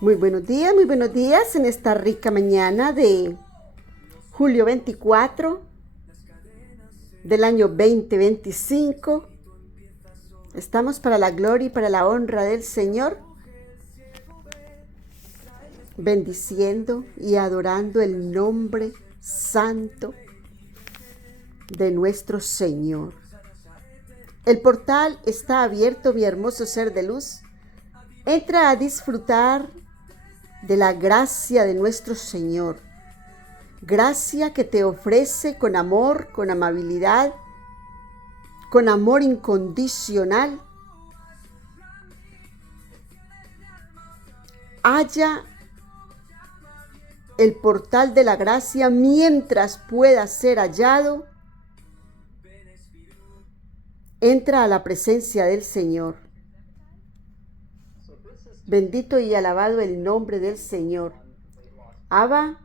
Muy buenos días en esta rica mañana de julio 24 del año 2025. Estamos para la gloria y para la honra del Señor, bendiciendo y adorando el nombre santo de nuestro Señor. El portal está abierto, mi hermoso ser de luz. Entra a disfrutar de la gracia de nuestro Señor. Gracia que te ofrece con amor, con amabilidad, con amor incondicional. Halla el portal de la gracia mientras pueda ser hallado. Entra a la presencia del Señor. Bendito y alabado el nombre del Señor. Abba,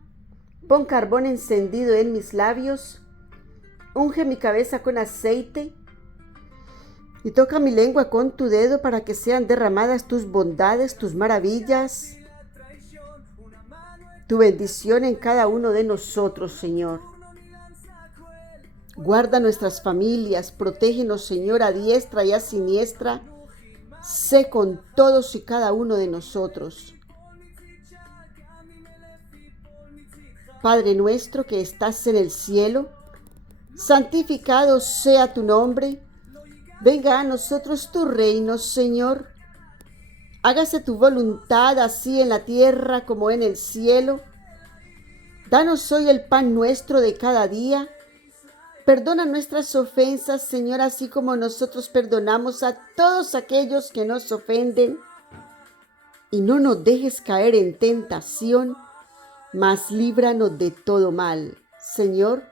pon carbón encendido en mis labios, unge mi cabeza con aceite y toca mi lengua con tu dedo para que sean derramadas tus bondades, tus maravillas, tu bendición en cada uno de nosotros, Señor. Guarda nuestras familias, protégenos, Señor, a diestra y a siniestra. Sé con todos y cada uno de nosotros. Padre nuestro que estás en el cielo, santificado sea tu nombre. Venga a nosotros tu reino, Señor. Hágase tu voluntad así en la tierra como en el cielo. Danos hoy el pan nuestro de cada día. Perdona nuestras ofensas, Señor, así como nosotros perdonamos a todos aquellos que nos ofenden. Y no nos dejes caer en tentación, mas líbranos de todo mal. Señor,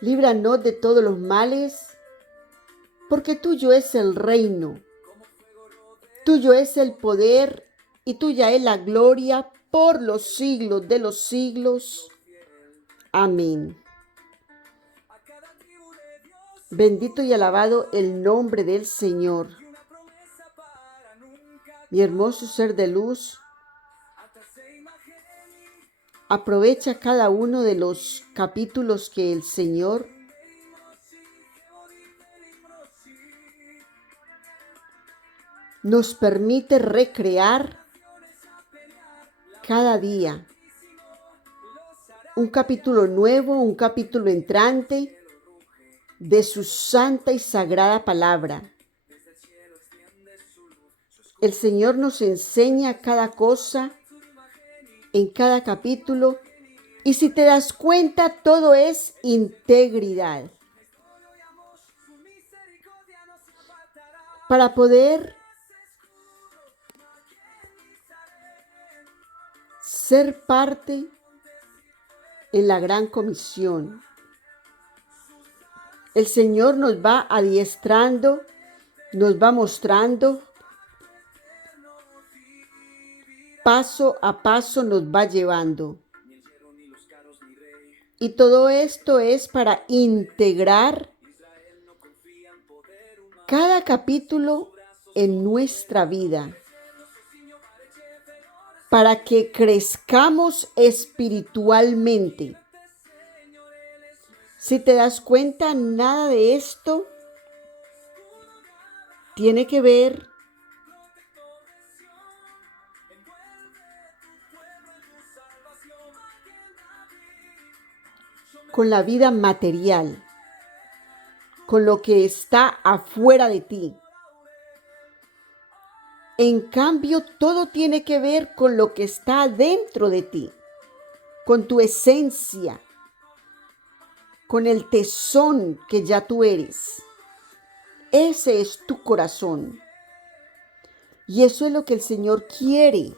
líbranos de todos los males, porque tuyo es el reino, tuyo es el poder y tuya es la gloria por los siglos de los siglos. Amén. Bendito y alabado el nombre del Señor. Mi hermoso ser de luz, aprovecha cada uno de los capítulos que el Señor nos permite recrear cada día. Un capítulo nuevo, un capítulo entrante de su santa y sagrada palabra. El Señor nos enseña cada cosa en cada capítulo y si te das cuenta, todo es integridad. Para poder ser parte en la gran comisión, el Señor nos va adiestrando, nos va mostrando, paso a paso nos va llevando. Y todo esto es para integrar cada capítulo en nuestra vida, para que crezcamos espiritualmente. Si te das cuenta, nada de esto tiene que ver con la vida material, con lo que está afuera de ti. En cambio, todo tiene que ver con lo que está dentro de ti, con tu esencia, con el tesón que ya tú eres. Ese es tu corazón. Y eso es lo que el Señor quiere,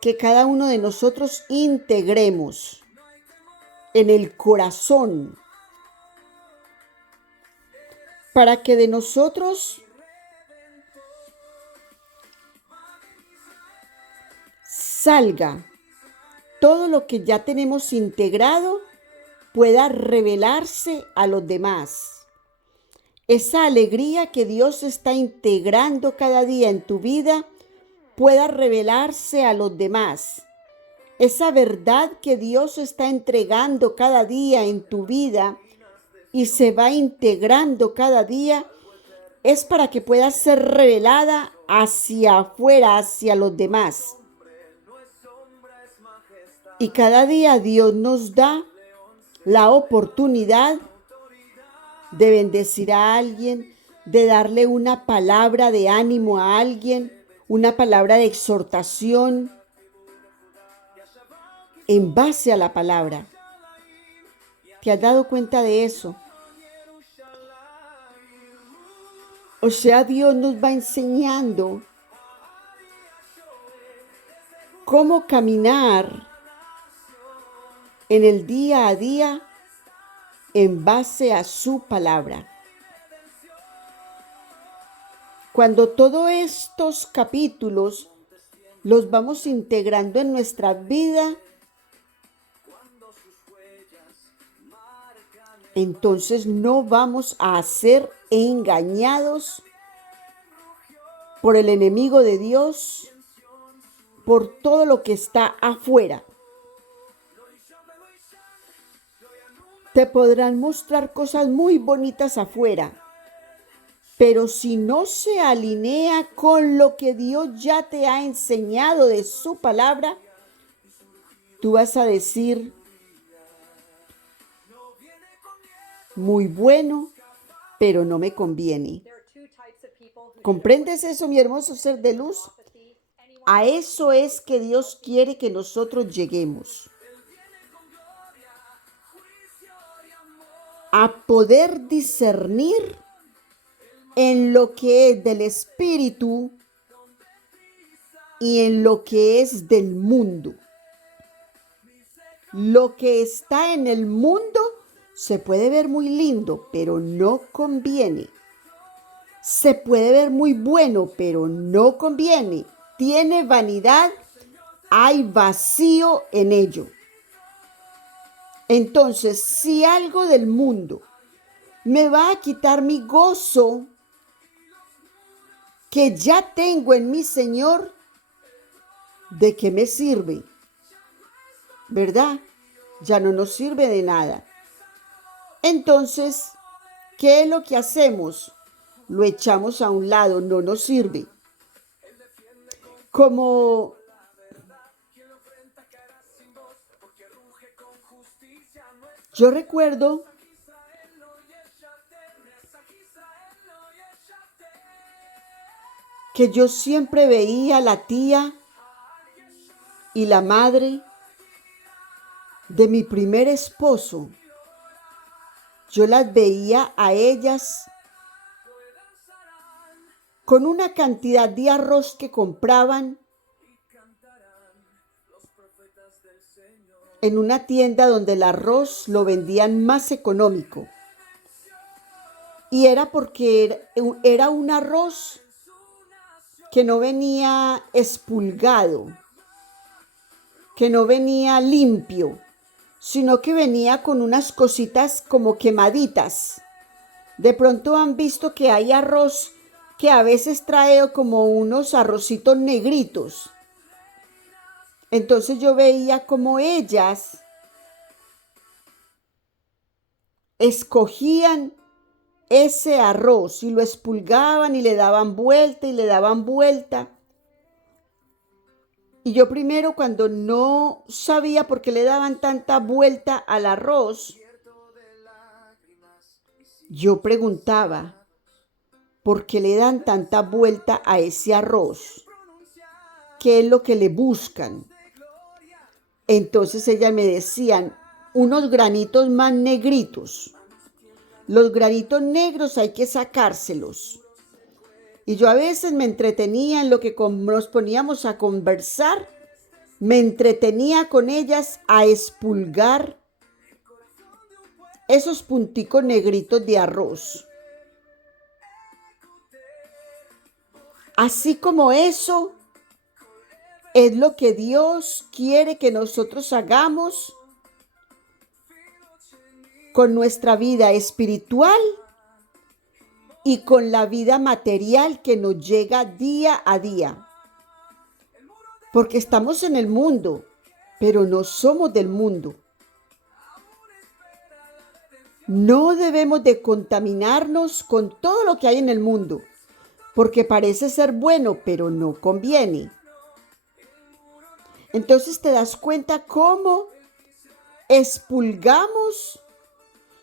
que cada uno de nosotros integremos en el corazón, para que de nosotros salga todo lo que ya tenemos integrado, pueda revelarse a los demás. Esa alegría que Dios está integrando cada día en tu vida pueda revelarse a los demás. Esa verdad que Dios está entregando cada día en tu vida y se va integrando cada día es para que pueda ser revelada hacia afuera, hacia los demás. Y cada día Dios nos da la oportunidad de bendecir a alguien, de darle una palabra de ánimo a alguien, una palabra de exhortación en base a la palabra. ¿Te has dado cuenta de eso? O sea, Dios nos va enseñando cómo caminar en el día a día en base a su palabra. Cuando todos estos capítulos los vamos integrando en nuestra vida, entonces no vamos a ser engañados por el enemigo de Dios, por todo lo que está afuera. Te podrán mostrar cosas muy bonitas afuera, pero si no se alinea con lo que Dios ya te ha enseñado de su palabra, tú vas a decir, muy bueno, pero no me conviene. ¿Comprendes eso, mi hermoso ser de luz? A eso es que Dios quiere que nosotros lleguemos. A poder discernir en lo que es del espíritu y en lo que es del mundo. Lo que está en el mundo se puede ver muy lindo, pero no conviene. Se puede ver muy bueno, pero no conviene. Tiene vanidad, hay vacío en ello. Entonces, si algo del mundo me va a quitar mi gozo que ya tengo en mi Señor, ¿de qué me sirve? ¿Verdad? Ya no nos sirve de nada. Entonces, ¿qué es lo que hacemos? Lo echamos a un lado, no nos sirve. Como yo recuerdo que yo siempre veía a la tía y la madre de mi primer esposo. Yo las veía a ellas con una cantidad de arroz que compraban en una tienda donde el arroz lo vendían más económico. Y era porque era un arroz que no venía espulgado, que no venía limpio, sino que venía con unas cositas como quemaditas. De pronto han visto que hay arroz que a veces trae como unos arrocitos negritos. Entonces yo veía como ellas escogían ese arroz y lo espulgaban y le daban vuelta y le daban vuelta. Y yo primero, cuando no sabía por qué le daban tanta vuelta al arroz, yo preguntaba, ¿por qué le dan tanta vuelta a ese arroz? ¿Qué es lo que le buscan? Entonces ellas me decían, unos granitos más negritos. Los granitos negros hay que sacárselos. Y yo a veces me entretenía en lo que nos poníamos a conversar, me entretenía con ellas a expulgar esos punticos negritos de arroz. Así como eso es lo que Dios quiere que nosotros hagamos con nuestra vida espiritual y con la vida material que nos llega día a día. porque estamos en el mundo, pero no somos del mundo. No debemos de contaminarnos con todo lo que hay en el mundo, porque parece ser bueno, pero no conviene. Entonces te das cuenta cómo expulgamos,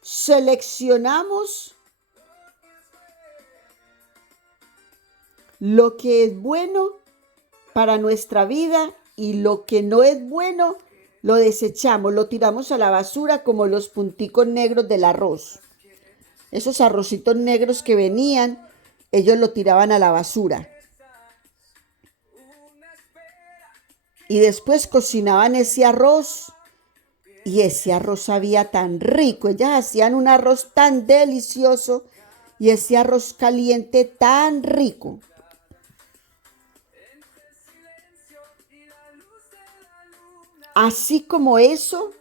seleccionamos lo que es bueno para nuestra vida y lo que no es bueno lo desechamos, lo tiramos a la basura como los punticos negros del arroz. Esos arrocitos negros que venían, ellos lo tiraban a la basura. Y después cocinaban ese arroz. Y ese arroz sabía tan rico. Ellas hacían un arroz tan delicioso y ese arroz caliente tan rico. Así como eso,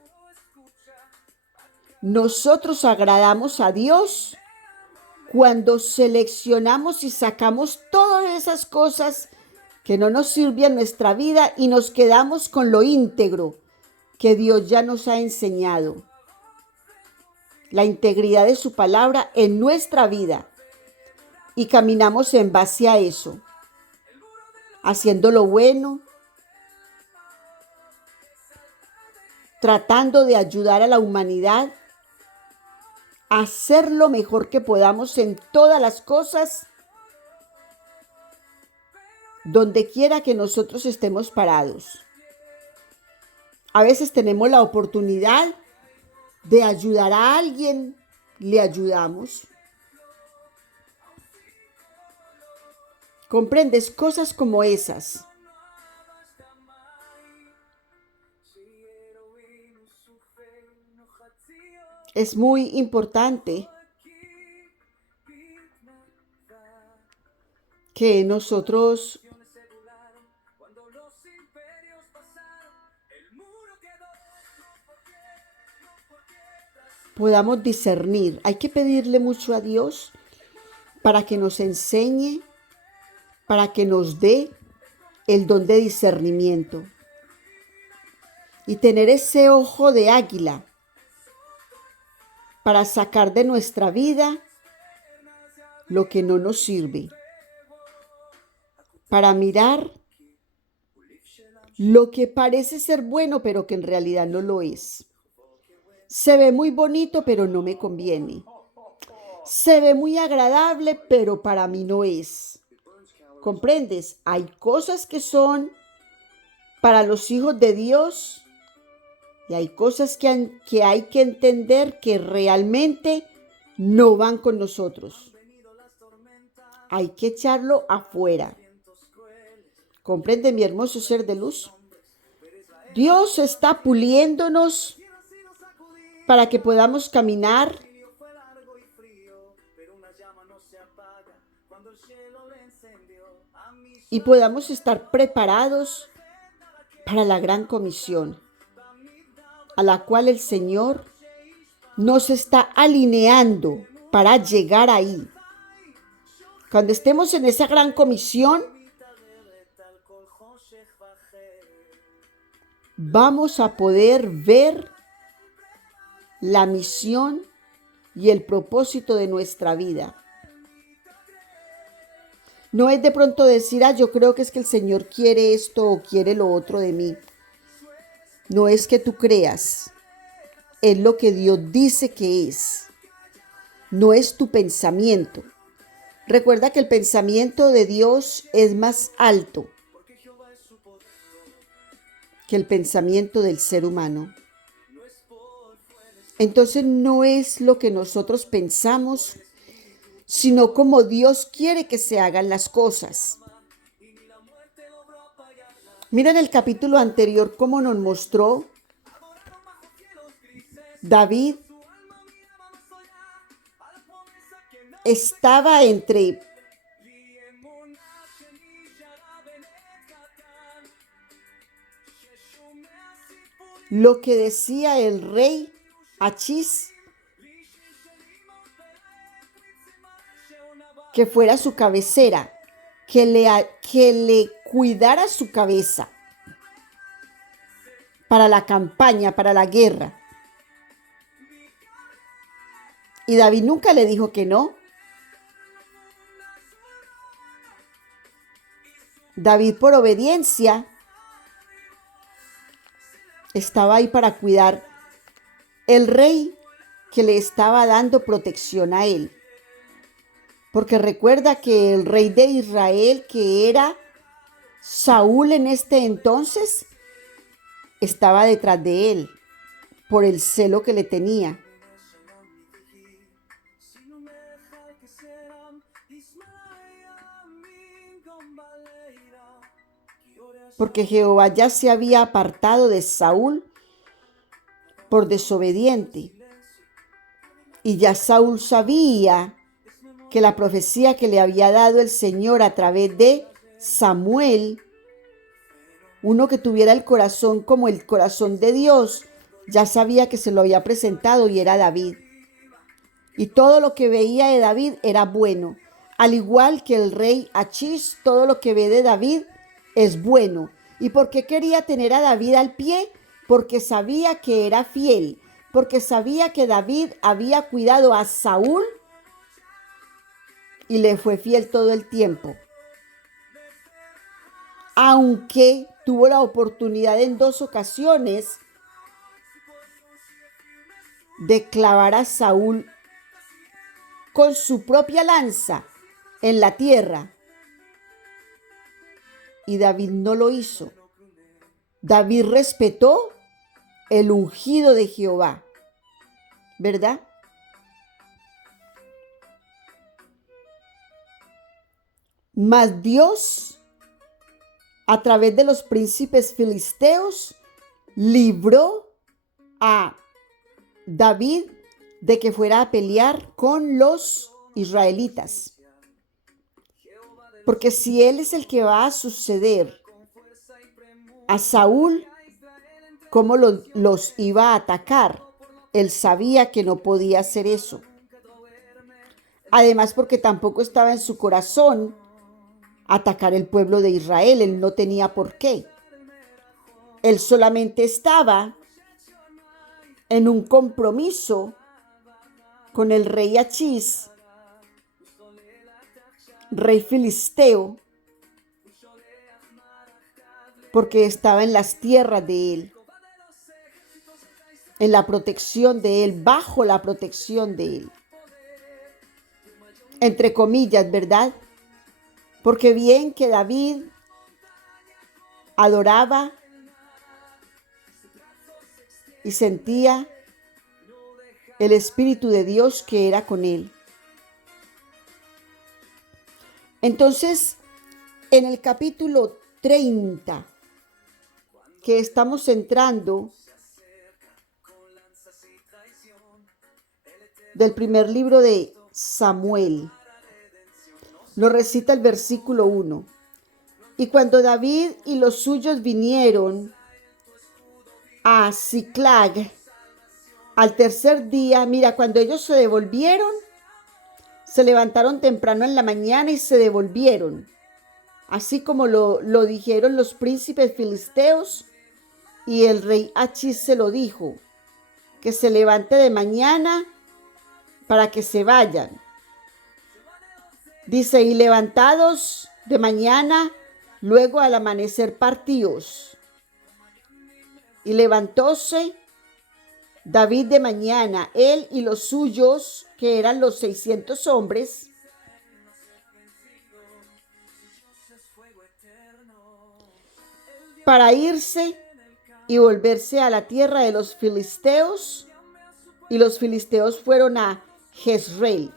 nosotros agradamos a Dios cuando seleccionamos y sacamos todas esas cosas que no nos sirven en nuestra vida y nos quedamos con lo íntegro que Dios ya nos ha enseñado. La integridad de su palabra en nuestra vida. Y caminamos en base a eso, haciendo lo bueno, tratando de ayudar a la humanidad a hacer lo mejor que podamos en todas las cosas, donde quiera que nosotros estemos parados. A veces tenemos la oportunidad de ayudar a alguien, le ayudamos. ¿Comprendes? Cosas como esas. Es muy importante que nosotros podamos discernir. Hay que pedirle mucho a Dios para que nos enseñe, para que nos dé el don de discernimiento y tener ese ojo de águila para sacar de nuestra vida lo que no nos sirve, para mirar lo que parece ser bueno pero que en realidad no lo es. Se ve muy bonito pero no me conviene. Se ve muy agradable pero para mí no es. ¿Comprendes? Hay cosas que son para los hijos de Dios y hay cosas que hay que entender que realmente no van con nosotros. Hay que echarlo afuera. ¿Comprende, mi hermoso ser de luz? Dios está puliéndonos para que podamos caminar y podamos estar preparados para la gran comisión, a la cual el Señor nos está alineando para llegar ahí. Cuando estemos en esa gran comisión, vamos a poder ver la misión y el propósito de nuestra vida. No es de pronto decir, yo creo que es que el Señor quiere esto o quiere lo otro de mí. No es que tú creas, es lo que Dios dice que es. No es tu pensamiento. Recuerda que el pensamiento de Dios es más alto que el pensamiento del ser humano. Entonces no es lo que nosotros pensamos, sino como Dios quiere que se hagan las cosas. Mira en el capítulo anterior cómo nos mostró David. Estaba entre lo que decía el rey Achís, que fuera su cabecera, que le cuidara su cabeza. para la campaña, para la guerra. Y David nunca le dijo que no. David, por obediencia, estaba ahí para cuidar el rey que le estaba dando protección a él. Porque recuerda que el rey de Israel, que era Saúl en este entonces, estaba detrás de él por el celo que le tenía. Porque Jehová ya se había apartado de Saúl por desobediente. Y ya Saúl sabía que la profecía que le había dado el Señor a través de Samuel, uno que tuviera el corazón como el corazón de Dios, ya sabía que se lo había presentado y era David. Y todo lo que veía de David era bueno. Al igual que el rey Achís, todo lo que ve de David es bueno. ¿Y por qué quería tener a David al pie? Porque sabía que era fiel, porque sabía que David había cuidado a Saúl y le fue fiel todo el tiempo. Aunque tuvo la oportunidad en 2 ocasiones de clavar a Saúl con su propia lanza en la tierra. Y David no lo hizo. David respetó el ungido de Jehová, ¿verdad? Mas Dios, a través de los príncipes filisteos, libró a David de que fuera a pelear con los israelitas. Porque si él es el que va a suceder a Saúl, ¿cómo los iba a atacar? Él sabía que no podía hacer eso. Además, porque tampoco estaba en su corazón atacar el pueblo de Israel. Él no tenía por qué. Él solamente estaba en un compromiso con el rey Achís, rey filisteo, porque estaba en las tierras de él, en la protección de él, bajo la protección de él. Entre comillas, ¿verdad? Porque bien que David adoraba y sentía el Espíritu de Dios que era con él. Entonces, en el capítulo 30, que estamos entrando del primer libro de Samuel, nos recita el versículo 1. Y cuando David y los suyos vinieron a Siclag al tercer día, mira, cuando ellos se devolvieron, se levantaron temprano en la mañana y se devolvieron, así como lo dijeron los príncipes filisteos, y el rey Achís se lo dijo, que se levante de mañana para que se vayan. Dice, y levantados de mañana, luego al amanecer partíos. Y levantóse David de mañana, él y los suyos, que eran los 600 hombres, para irse y volverse a la tierra de los filisteos. Y los filisteos fueron a Jezreel.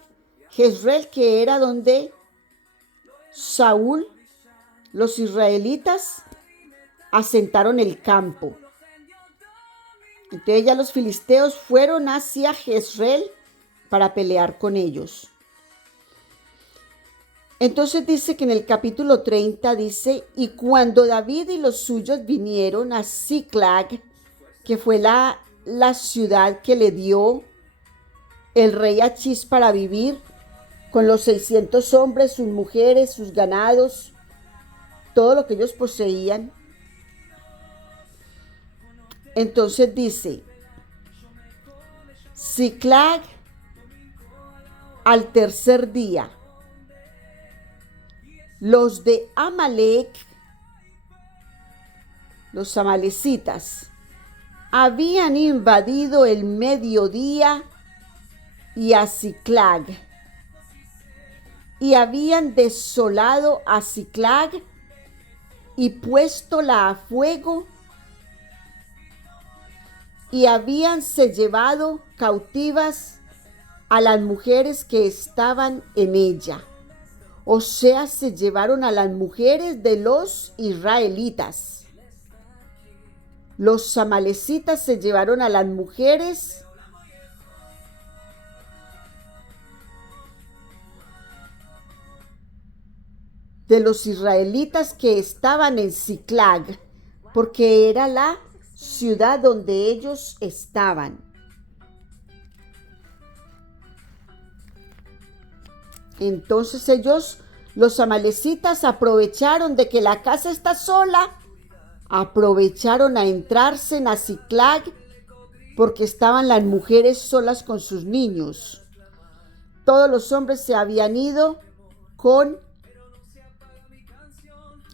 Jezreel, que era donde Saúl, los israelitas, asentaron el campo. Entonces ya los filisteos fueron hacia Jezreel para pelear con ellos. Entonces dice que en el capítulo 30 dice, y cuando David y los suyos vinieron a Siclag, que fue la ciudad que le dio el rey Achís para vivir, con los 600 hombres, sus mujeres, sus ganados, todo lo que ellos poseían. Entonces dice, Ziklag al tercer día, los de Amalec, los amalecitas, habían invadido el mediodía y a Ziklag, y habían desolado a Ziklag y puéstola a fuego, y habíanse llevado cautivas a las mujeres que estaban en ella. O sea, se llevaron a las mujeres de los israelitas. Los amalecitas se llevaron a las mujeres de los israelitas que estaban en Ziklag, porque era la ciudad donde ellos estaban. Entonces ellos, los amalecitas, aprovecharon de que la casa está sola, aprovecharon a entrarse en Ziklag, porque estaban las mujeres solas con sus niños. Todos los hombres se habían ido con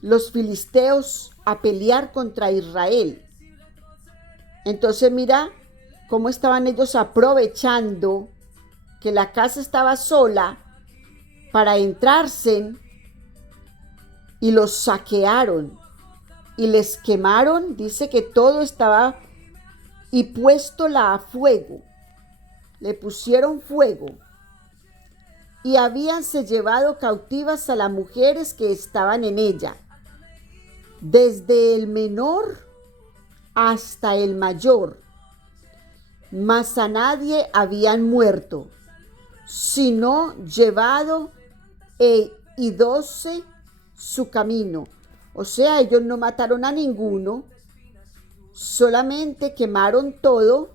los filisteos a pelear contra Israel. Entonces mira cómo estaban ellos aprovechando que la casa estaba sola para entrarse, y los saquearon y les quemaron. Dice que todo estaba y puéstola a fuego. Le pusieron fuego y habíanse llevado cautivas a las mujeres que estaban en ella, desde el menor hasta el mayor, mas a nadie habían muerto, sino llevado e idóse su camino. O sea, ellos no mataron a ninguno, solamente quemaron todo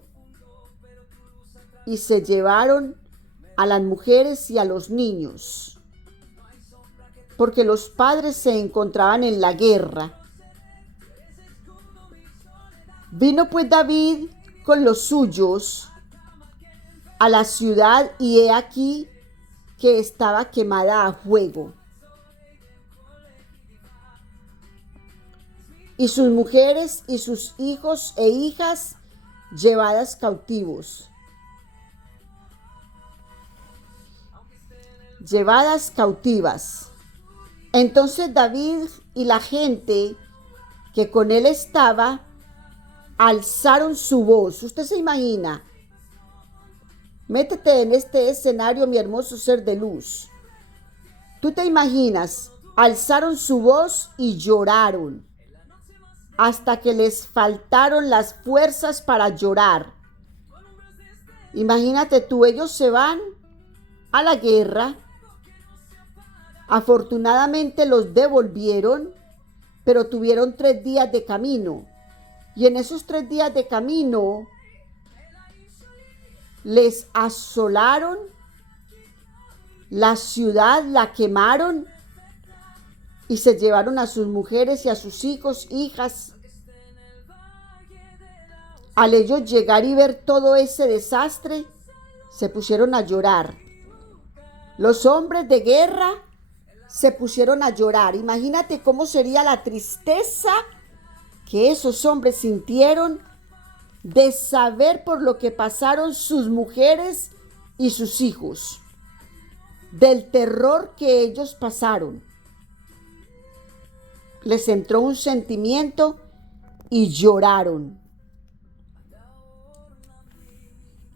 y se llevaron a las mujeres y a los niños, porque los padres se encontraban en la guerra. Vino pues David con los suyos a la ciudad, y he aquí que estaba quemada a fuego, y sus mujeres y sus hijos e hijas llevadas cautivos. Llevadas cautivas. Entonces David y la gente que con él estaba alzaron su voz. Usted se imagina. Métete en este escenario, mi hermoso ser de luz. Tú te imaginas, alzaron su voz y lloraron hasta que les faltaron las fuerzas para llorar. Imagínate tú, ellos se van a la guerra. Afortunadamente los devolvieron, pero tuvieron 3 días de camino. Y en esos 3 días de camino les asolaron la ciudad, la quemaron y se llevaron a sus mujeres y a sus hijos, hijas. Al ellos llegar y ver todo ese desastre, se pusieron a llorar. Los hombres de guerra se pusieron a llorar. Imagínate cómo sería la tristeza que esos hombres sintieron de saber por lo que pasaron sus mujeres y sus hijos, del terror que ellos pasaron. Les entró un sentimiento y lloraron.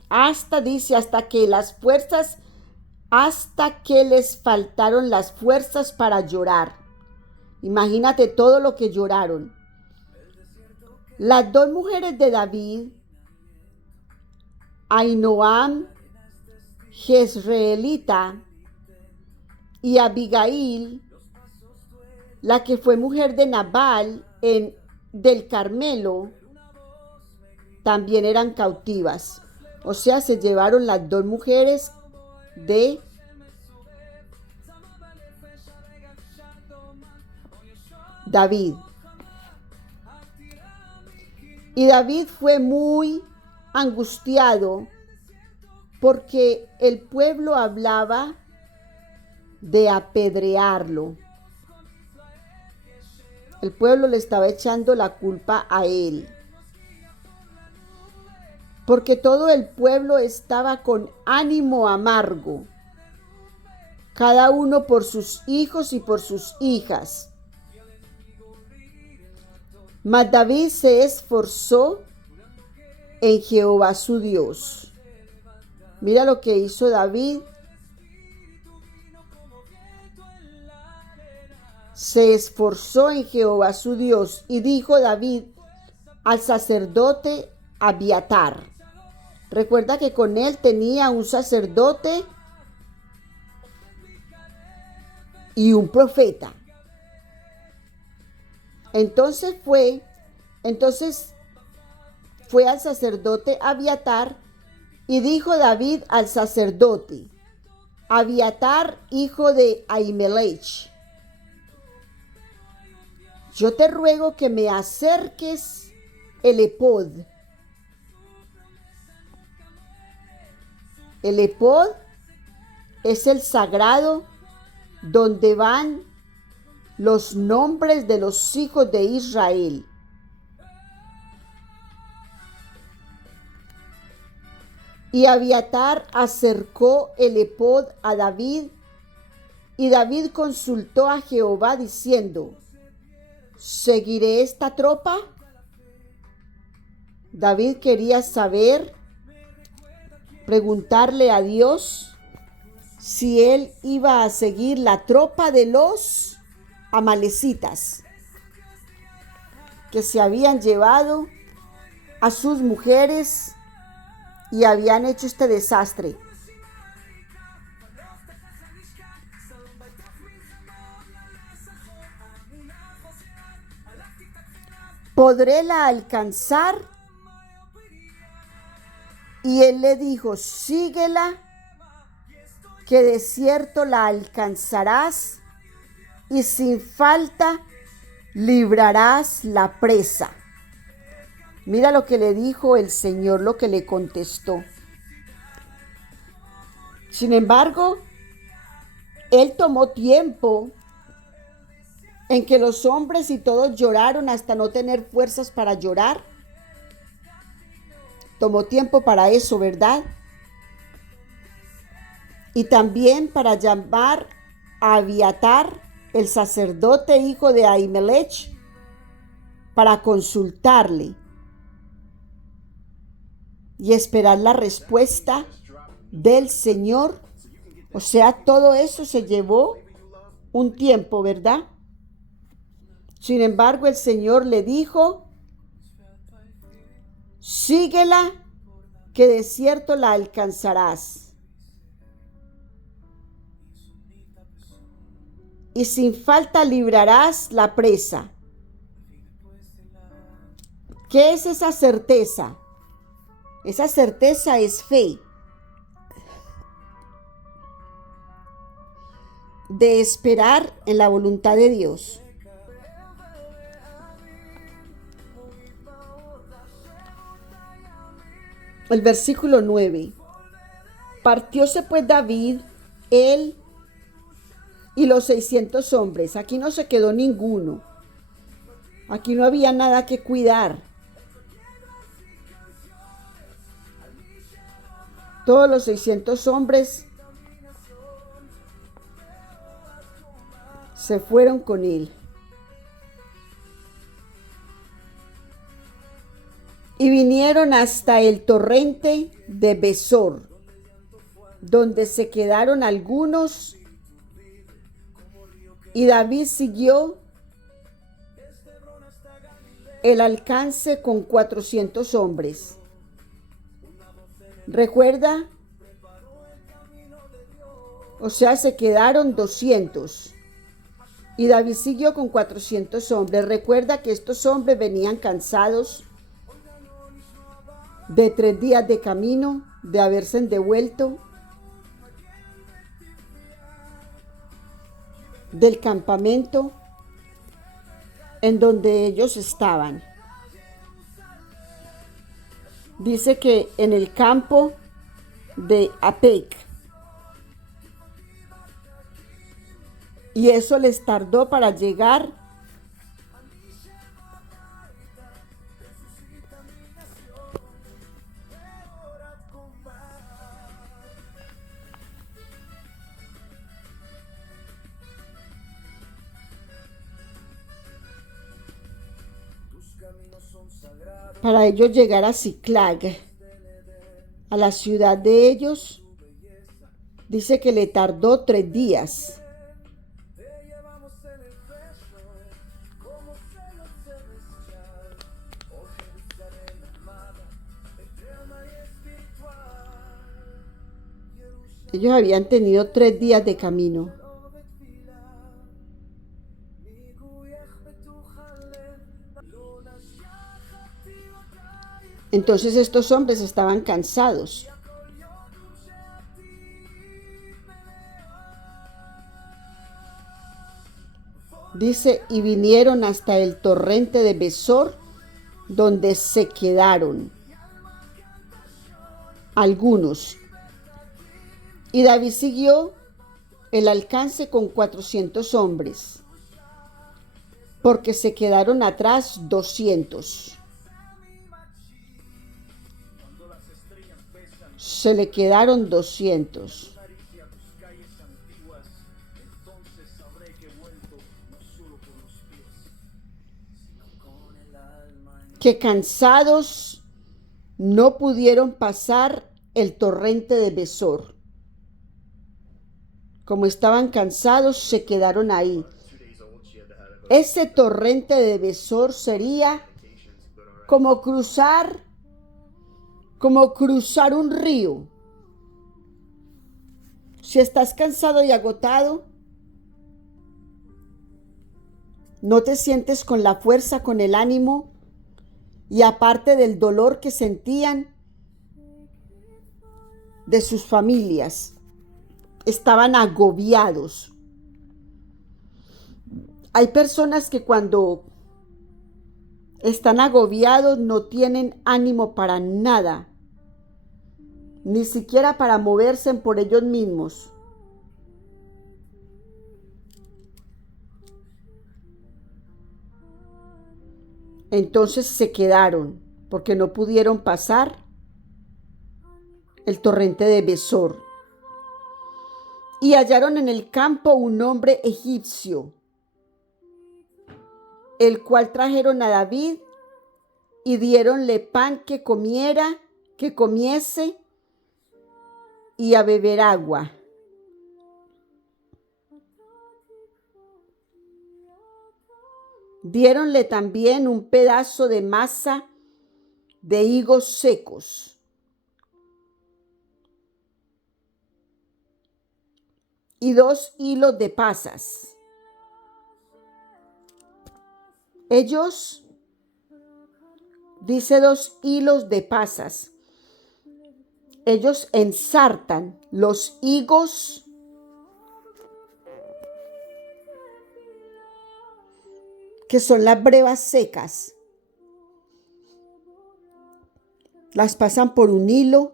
Hasta que les faltaron las fuerzas para llorar. Imagínate todo lo que lloraron. Las 2 mujeres de David, Ahinoam, Jezreelita, y Abigail, la que fue mujer de Nabal del Carmelo, también eran cautivas. O sea, se llevaron las 2 mujeres de David. Y David fue muy angustiado porque el pueblo hablaba de apedrearlo. El pueblo le estaba echando la culpa a él, porque todo el pueblo estaba con ánimo amargo, cada uno por sus hijos y por sus hijas. Mas David se esforzó en Jehová su Dios. Mira lo que hizo David. Se esforzó en Jehová su Dios, y dijo David al sacerdote Abiatar. Recuerda que con él tenía un sacerdote y un profeta. Entonces fue al sacerdote Abiatar y dijo David al sacerdote Abiatar, hijo de Ahimelech: yo te ruego que me acerques el epod. El epod es el sagrado donde van los nombres de los hijos de Israel. Y Abiatar acercó el epod a David, y David consultó a Jehová diciendo: ¿seguiré esta tropa? David quería preguntarle a Dios si él iba a seguir la tropa de los amalecitas que se habían llevado a sus mujeres y habían hecho este desastre. ¿Podré la alcanzar? Y él le dijo: síguela, que de cierto la alcanzarás, y sin falta librarás la presa. Mira lo que le dijo el Señor, lo que le contestó. Sin embargo, él tomó tiempo en que los hombres y todos lloraron hasta no tener fuerzas para llorar. Tomó tiempo para eso, ¿verdad? Y también para llamar a Abiatar, el sacerdote hijo de Ahimelech, para consultarle y esperar la respuesta del Señor. O sea, todo eso se llevó un tiempo, ¿verdad? Sin embargo, el Señor le dijo: síguela, que de cierto la alcanzarás, y sin falta librarás la presa. ¿Qué es esa certeza? Esa certeza es fe. De esperar en la voluntad de Dios. El versículo 9. Partióse pues David, él y los 600 hombres. Aquí no se quedó ninguno. Aquí no había nada que cuidar. Todos los 600 hombres se fueron con él. Y vinieron hasta el torrente de Besor, donde se quedaron algunos, y David siguió el alcance con 400 hombres. ¿Recuerda? O sea, se quedaron 200. Y David siguió con 400 hombres. Recuerda que estos hombres venían cansados de 3 días de camino, de haberse devuelto del campamento en donde ellos estaban. Dice que en el campo de Apec. Y eso les tardó para llegar para ellos llegar a Ziklag, a la ciudad de ellos. Dice que le tardó 3 días. Ellos habían tenido 3 días de camino. Entonces estos hombres estaban cansados. Dice, y vinieron hasta el torrente de Besor, donde se quedaron algunos. Y David siguió el alcance con 400 hombres, porque se quedaron atrás 200. Se le quedaron 200. Que cansados no pudieron pasar el torrente de Besor. Como estaban cansados, se quedaron ahí. Ese torrente de Besor sería como cruzar un río. Si estás cansado y agotado, no te sientes con la fuerza, con el ánimo, y aparte del dolor que sentían de sus familias, estaban agobiados. Hay personas que cuando están agobiados no tienen ánimo para nada, ni siquiera para moverse por ellos mismos. Entonces se quedaron porque no pudieron pasar el torrente de Besor. Y hallaron en el campo un hombre egipcio, el cual trajeron a David y diéronle pan que comiera, que comiese y a beber agua. Diéronle también un pedazo de masa de higos secos. Y 2 hilos de pasas. Ellos, dice 2 hilos de pasas. Ellos ensartan los higos que son las brevas secas. Las pasan por un hilo,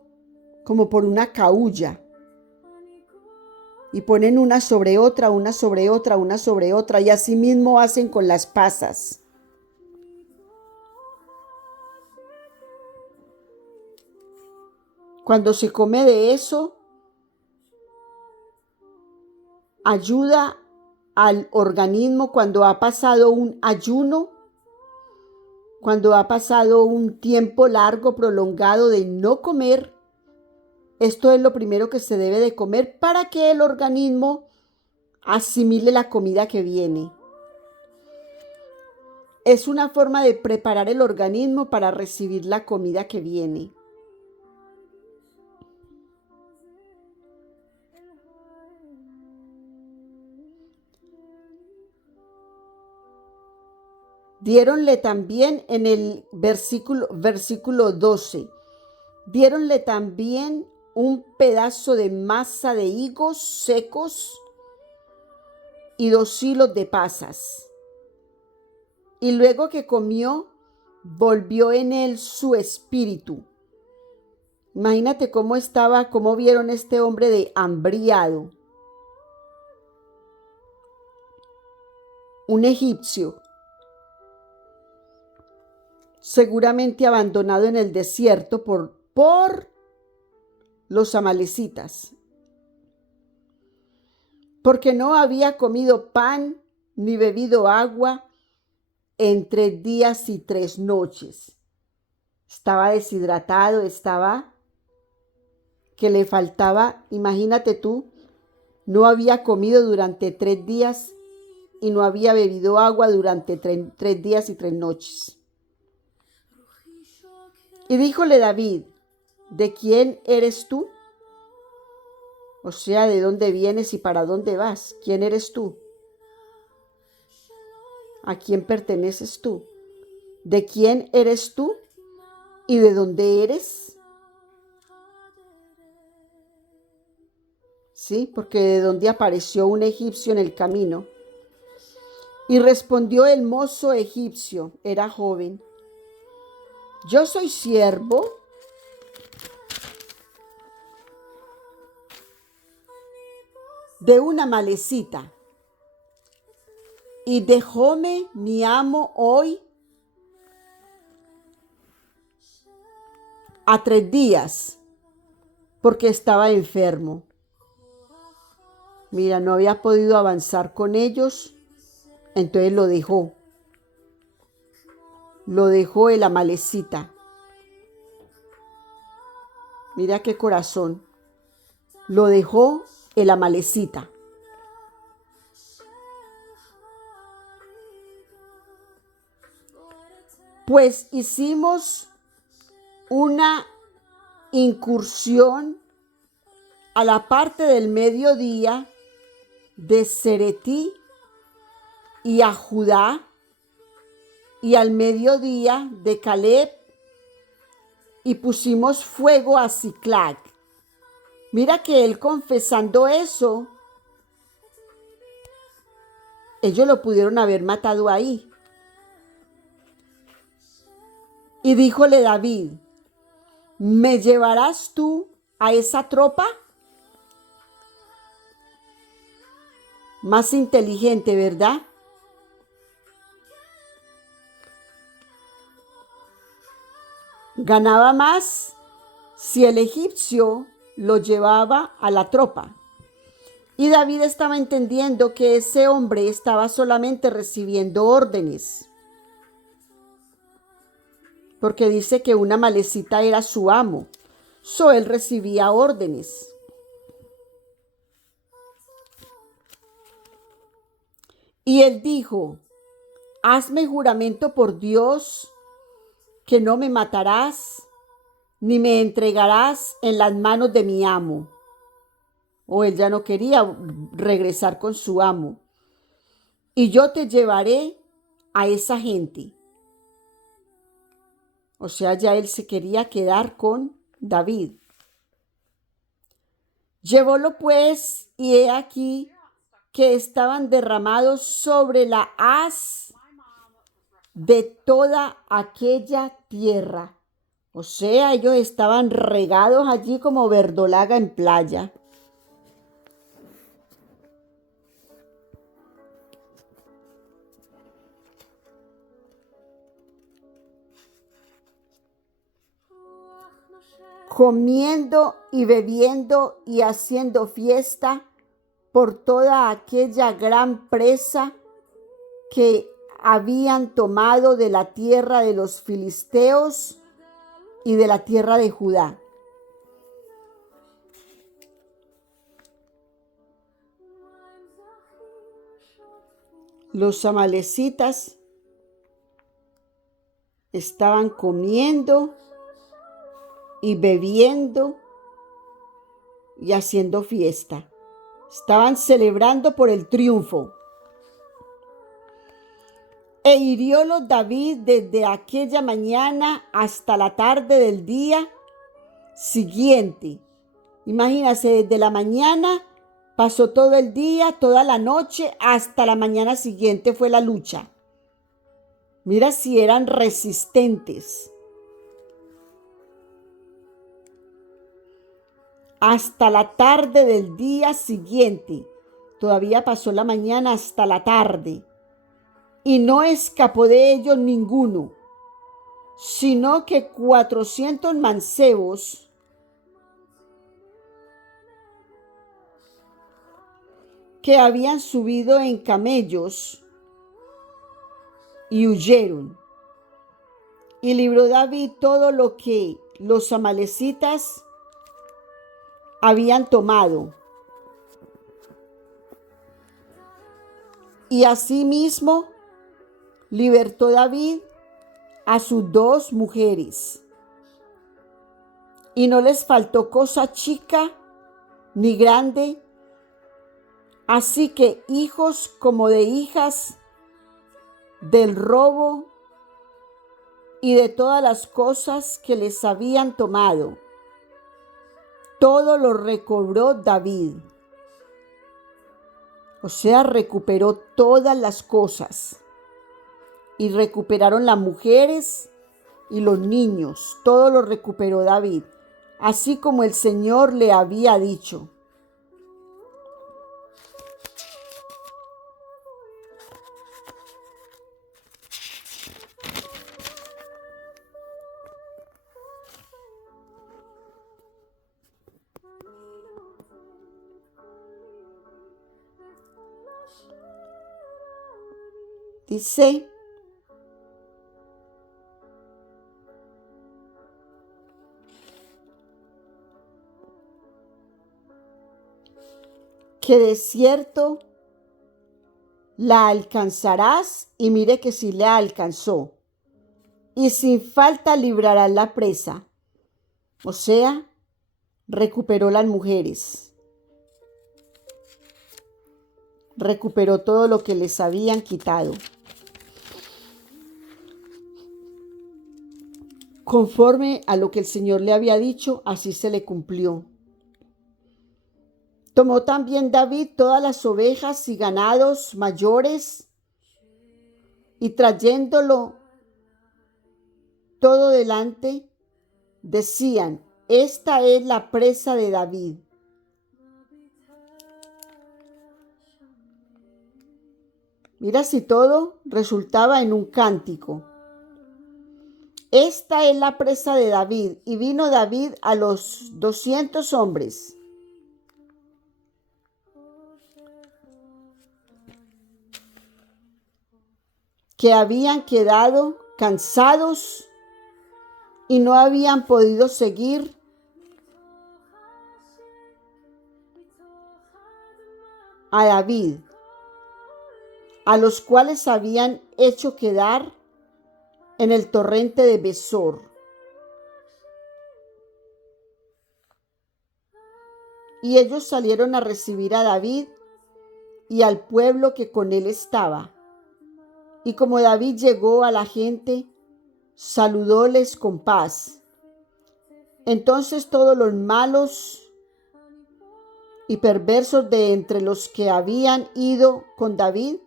como por una caúlla. Y ponen una sobre otra, una sobre otra, una sobre otra. Y así mismo hacen con las pasas. Cuando se come de eso, ayuda al organismo cuando ha pasado un ayuno, cuando ha pasado un tiempo largo, prolongado de no comer. Esto es lo primero que se debe de comer para que el organismo asimile la comida que viene. Es una forma de preparar el organismo para recibir la comida que viene. Diéronle también en el versículo 12, diéronle también un pedazo de masa de higos secos y 2 hilos de pasas. Y luego que comió, volvió en él su espíritu, Imagínate cómo estaba, cómo vieron este hombre de hambriado. Un egipcio, seguramente abandonado en el desierto por los amalecitas, porque no había comido pan ni bebido agua en 3 días y 3 noches. Estaba deshidratado, estaba que le faltaba, imagínate tú, no había comido durante 3 días y no había bebido agua durante 3 días y 3 noches. Y díjole David, ¿de quién eres tú? O sea, ¿de dónde vienes y para dónde vas? ¿Quién eres tú? ¿A quién perteneces tú? ¿De quién eres tú? ¿Y de dónde eres? Sí, porque de dónde apareció un egipcio en el camino. Y respondió el mozo egipcio, era joven: yo soy siervo de una amalecita, y dejóme mi amo hoy a 3 días, porque estaba enfermo. Mira, no había podido avanzar con ellos, entonces lo dejó. Lo dejó el amalecita. Mira qué corazón. Lo dejó el amalecita. Pues hicimos una incursión a la parte del mediodía de Ceretí y a Judá, y al mediodía de Caleb, y pusimos fuego a Siclag. Mira que él confesando eso, ellos lo pudieron haber matado ahí. Y díjole David, ¿me llevarás tú a esa tropa? Más inteligente, ¿verdad? Ganaba más si el egipcio lo llevaba a la tropa. Y David estaba entendiendo que ese hombre estaba solamente recibiendo órdenes, porque dice que una amalecita era su amo. Él recibía órdenes. Y él dijo, hazme juramento por Dios que no me matarás, ni me entregarás en las manos de mi amo. O él ya no quería regresar con su amo. Y yo te llevaré a esa gente. O sea, ya él se quería quedar con David. Llevólo pues, y he aquí que estaban derramados sobre la haz de toda aquella tierra. O sea, ellos estaban regados allí como verdolaga en playa. Comiendo y bebiendo y haciendo fiesta por toda aquella gran presa que habían tomado de la tierra de los filisteos y de la tierra de Judá. Los amalecitas estaban comiendo y bebiendo y haciendo fiesta. Estaban celebrando por el triunfo. E hiriólos David desde aquella mañana hasta la tarde del día siguiente. Imagínate, desde la mañana pasó todo el día, toda la noche, hasta la mañana siguiente fue la lucha. Mira si eran resistentes. hasta la tarde del día siguiente. Todavía pasó la mañana hasta la tarde. Y no escapó de ellos ninguno, sino que 400 mancebos que habían subido en camellos y huyeron. Y libró David todo lo que los amalecitas habían tomado. Y asimismo libertó David a sus 2 mujeres. Y no les faltó cosa chica ni grande, así que hijos como de hijas, del robo y de todas las cosas que les habían tomado, todo lo recobró David. O sea, recuperó todas las cosas. Y recuperaron las mujeres y los niños. Todo lo recuperó David, así como el Señor le había dicho. Dice que de cierto la alcanzarás, y mire que sí la alcanzó, y sin falta librarás la presa. O sea, recuperó las mujeres, recuperó todo lo que les habían quitado. Conforme a lo que el Señor le había dicho, así se le cumplió. Tomó también David todas las ovejas y ganados mayores, y trayéndolo todo delante, decían: esta es la presa de David. Mira si todo resultaba en un cántico. Esta es la presa de David. Y vino David a los 200 hombres que habían quedado cansados y no habían podido seguir a David, a los cuales habían hecho quedar en el torrente de Besor. Y ellos salieron a recibir a David y al pueblo que con él estaba. Y como David llegó a la gente, saludóles con paz. Entonces todos los malos y perversos de entre los que habían ido con David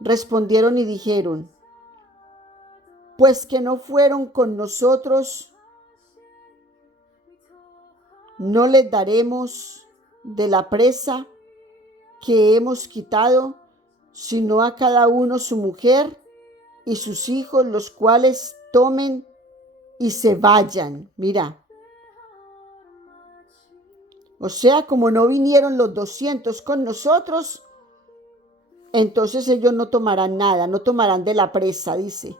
respondieron y dijeron: pues que no fueron con nosotros, no les daremos de la presa que hemos quitado, sino a cada uno su mujer y sus hijos, los cuales tomen y se vayan. Mira. O sea, como no vinieron los 200 con nosotros, entonces ellos no tomarán nada, no tomarán de la presa, dice.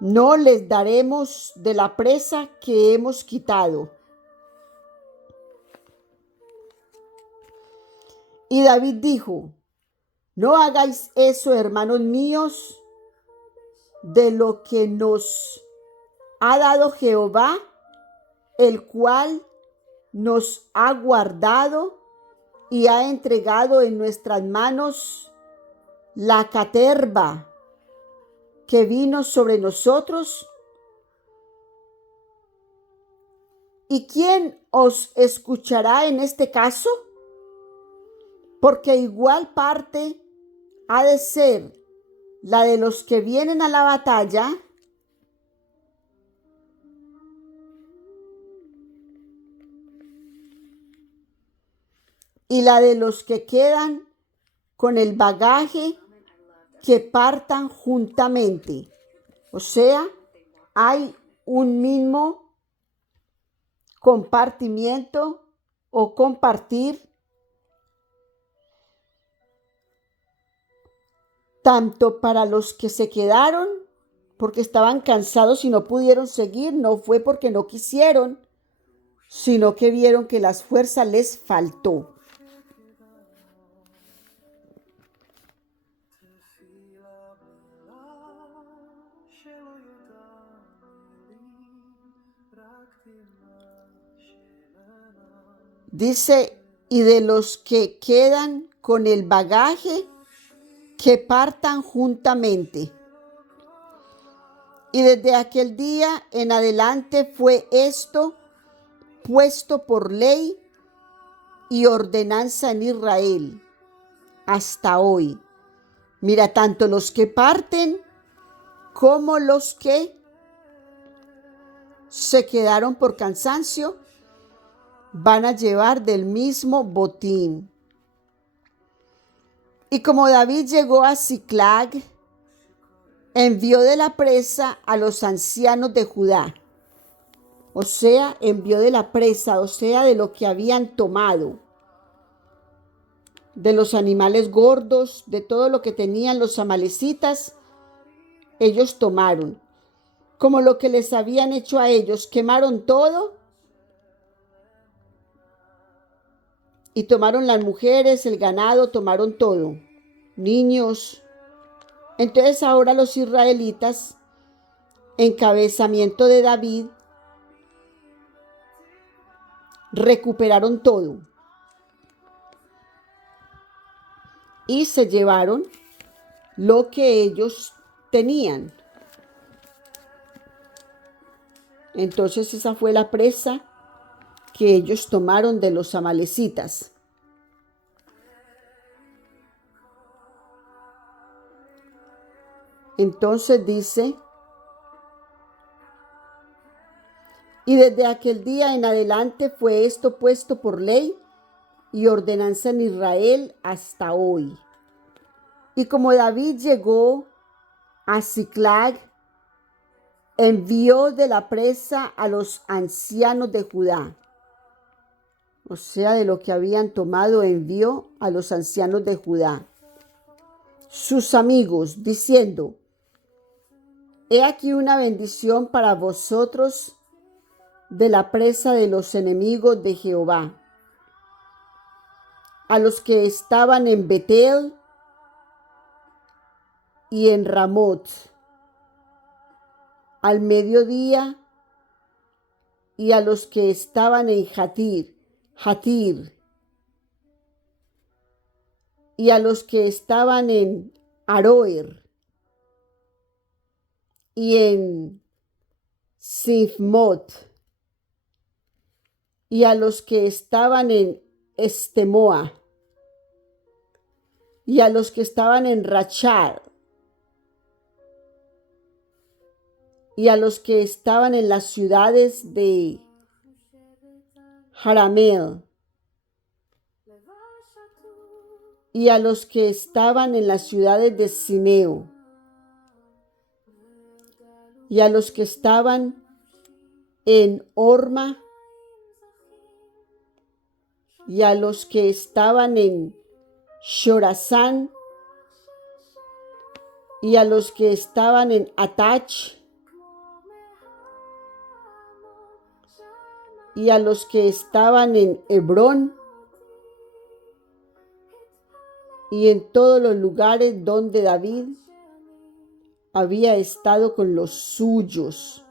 No les daremos de la presa que hemos quitado. Y David dijo: no hagáis eso, hermanos míos, de lo que nos ha dado Jehová, el cual nos ha guardado y ha entregado en nuestras manos la caterva que vino sobre nosotros. ¿Y quién os escuchará en este caso? Porque igual parte ha de ser la de los que vienen a la batalla y la de los que quedan con el bagaje que partan juntamente. O sea, hay un mismo compartimiento o compartir, tanto para los que se quedaron porque estaban cansados y no pudieron seguir. No fue porque no quisieron, sino que vieron que las fuerzas les faltó. Dice, y de los que quedan con el bagaje, que partan juntamente. Y desde aquel día en adelante fue esto puesto por ley y ordenanza en Israel hasta hoy. Mira, tanto los que parten como los que se quedaron por cansancio van a llevar del mismo botín. Y como David llegó a Ziklag, envió de la presa a los ancianos de Judá. O sea, envió de la presa, o sea, de lo que habían tomado, de los animales gordos, de todo lo que tenían los amalecitas, ellos tomaron. Como lo que les habían hecho a ellos, quemaron todo y tomaron las mujeres, el ganado, tomaron todo, niños. Entonces ahora los israelitas, encabezamiento de David, recuperaron todo y se llevaron lo que ellos tenían. Entonces esa fue la presa que ellos tomaron de los amalecitas. Entonces dice, y desde aquel día en adelante fue esto puesto por ley y ordenanza en Israel hasta hoy. Y como David llegó a Ziklag, envió de la presa a los ancianos de Judá. O sea, de lo que habían tomado, envió a los ancianos de Judá, sus amigos, diciendo, he aquí una bendición para vosotros de la presa de los enemigos de Jehová. A los que estaban en Betel y en Ramot, al mediodía, y a los que estaban en Jatir, y a los que estaban en Aroer y en Sifmot, y a los que estaban en Estemoa, y a los que estaban en Rachar, y a los que estaban en las ciudades de Jarameel, y a los que estaban en las ciudades de Sineo, y a los que estaban en Horma, y a los que estaban en Shorazán, y a los que estaban en Atach, y a los que estaban en Hebrón, y en todos los lugares donde David había estado con los suyos.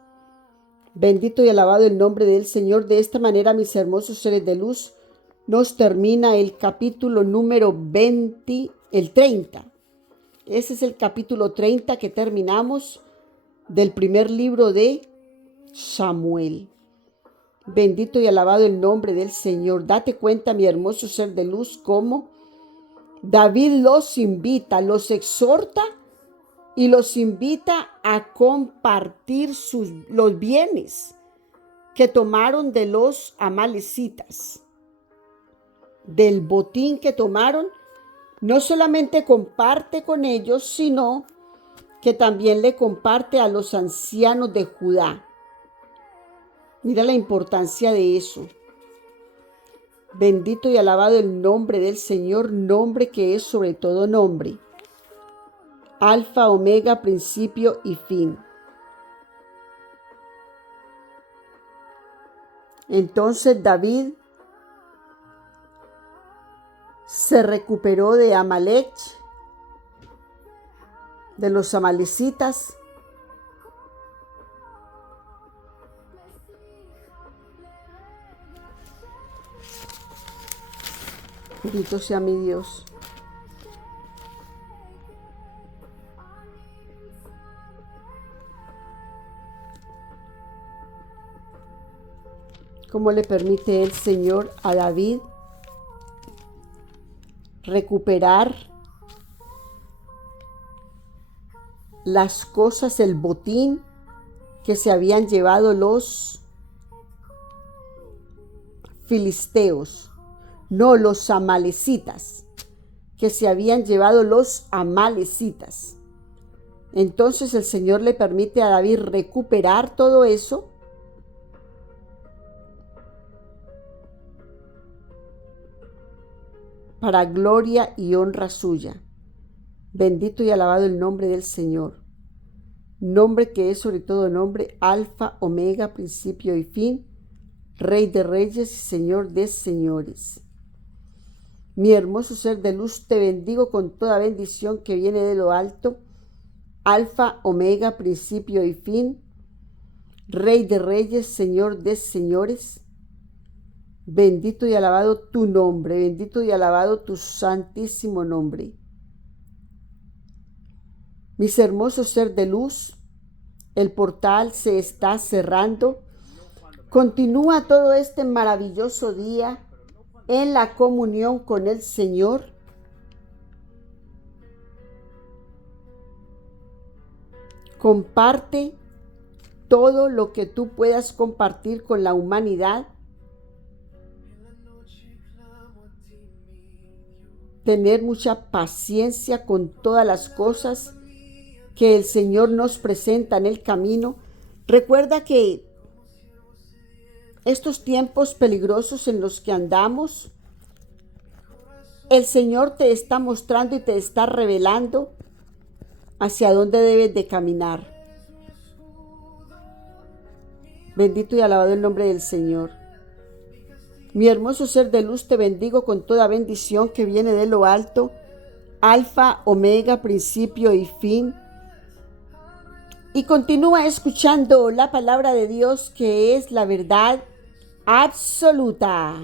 Bendito y alabado el nombre del Señor. De esta manera, mis hermosos seres de luz, nos termina el capítulo número 20, el 30. Ese es el capítulo 30 que terminamos del primer libro de Samuel. Bendito y alabado el nombre del Señor. Date cuenta, mi hermoso ser de luz, cómo David los invita, los exhorta y los invita a compartir los bienes que tomaron de los amalecitas. del botín que tomaron, no solamente comparte con ellos, sino que también le comparte a los ancianos de Judá. Mira la importancia de eso. Bendito y alabado el nombre del Señor, nombre que es sobre todo nombre. Alfa, omega, principio y fin. Entonces David se recuperó de Amalek, de los amalecitas, bendito sea mi Dios. ¿Cómo le permite el Señor a David recuperar las cosas, el botín que se habían llevado los filisteos? No, los amalecitas, que se habían llevado los amalecitas. Entonces el Señor le permite a David recuperar todo eso para gloria y honra suya. Bendito y alabado el nombre del Señor. Nombre que es sobre todo nombre, Alfa, Omega, principio y fin, Rey de reyes y Señor de señores. Mi hermoso ser de luz, te bendigo con toda bendición que viene de lo alto, Alfa, Omega, principio y fin, Rey de reyes, Señor de señores. Bendito y alabado tu nombre, bendito y alabado tu santísimo nombre. Mis hermosos ser de luz, el portal se está cerrando. Continúa todo este maravilloso día en la comunión con el Señor. Comparte todo lo que tú puedas compartir con la humanidad. Tener mucha paciencia con todas las cosas que el Señor nos presenta en el camino. Recuerda que estos tiempos peligrosos en los que andamos, el Señor te está mostrando y te está revelando hacia dónde debes de caminar. Bendito y alabado el nombre del Señor. Mi hermoso ser de luz, te bendigo con toda bendición que viene de lo alto, Alfa, Omega, principio y fin. Y continúa escuchando la palabra de Dios, que es la verdad absoluta.